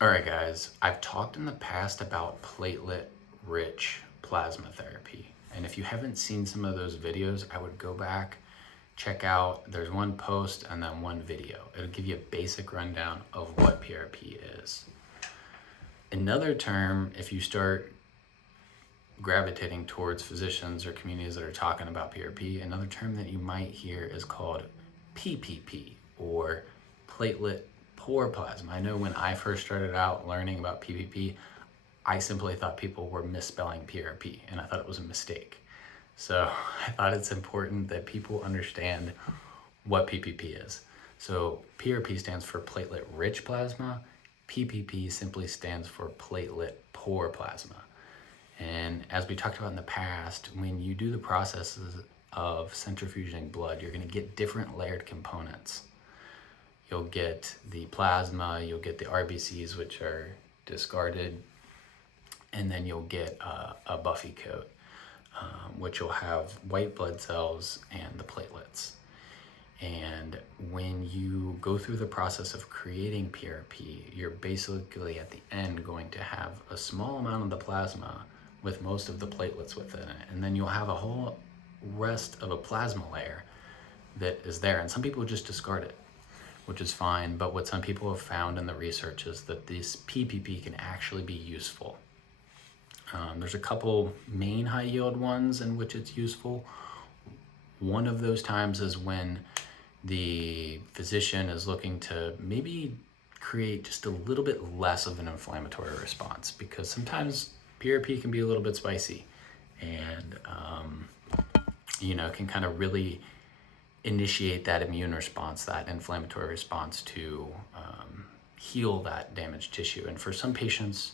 All right, guys, I've talked in the past about platelet-rich plasma therapy. And if you haven't seen some of those videos, I would go back, check out, there's one post and then one video. It'll give you a basic rundown of what PRP is. Another term, if you start gravitating towards physicians or communities that are talking about PRP, another term that you might hear is called PPP, or platelet poor plasma. I know when I first started out learning about PPP, I simply thought people were misspelling PRP, and I thought it was a mistake. So I thought it's important that people understand what PPP is. So PRP stands for platelet rich plasma. PPP simply stands for platelet poor plasma. And as we talked about in the past, when you do the processes of centrifuging blood, you're going to get different layered components. You'll get the plasma, you'll get the RBCs, which are discarded, and then you'll get a buffy coat, which will have white blood cells and the platelets. And when you go through the process of creating PRP, you're basically at the end going to have a small amount of the plasma with most of the platelets within it. And then you'll have a whole rest of a plasma layer that is there. And some people just discard it, which is fine. But what some people have found in the research is that this PPP can actually be useful. There's a couple main high yield ones in which it's useful. One of those times is when the physician is looking to maybe create just a little bit less of an inflammatory response, because sometimes PRP can be a little bit spicy and can kind of really initiate that immune response, that inflammatory response to heal that damaged tissue. And for some patients,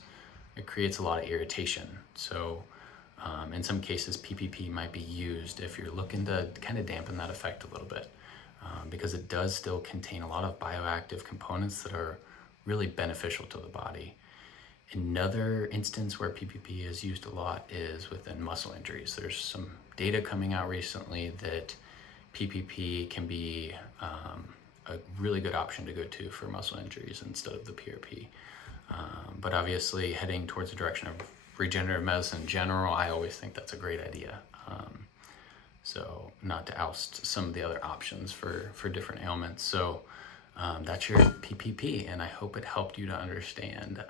it creates a lot of irritation. So in some cases, PPP might be used if you're looking to kind of dampen that effect a little bit, because it does still contain a lot of bioactive components that are really beneficial to the body. Another instance where PPP is used a lot is within muscle injuries. There's some data coming out recently that PPP can be a really good option to go to for muscle injuries instead of the PRP. But obviously, heading towards the direction of regenerative medicine in general, I always think that's a great idea. So not to oust some of the other options for different ailments. So that's your PPP, and I hope it helped you to understand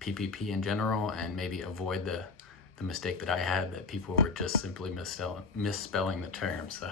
PPP in general and maybe avoid the mistake that I had, that people were just simply misspelling the term. So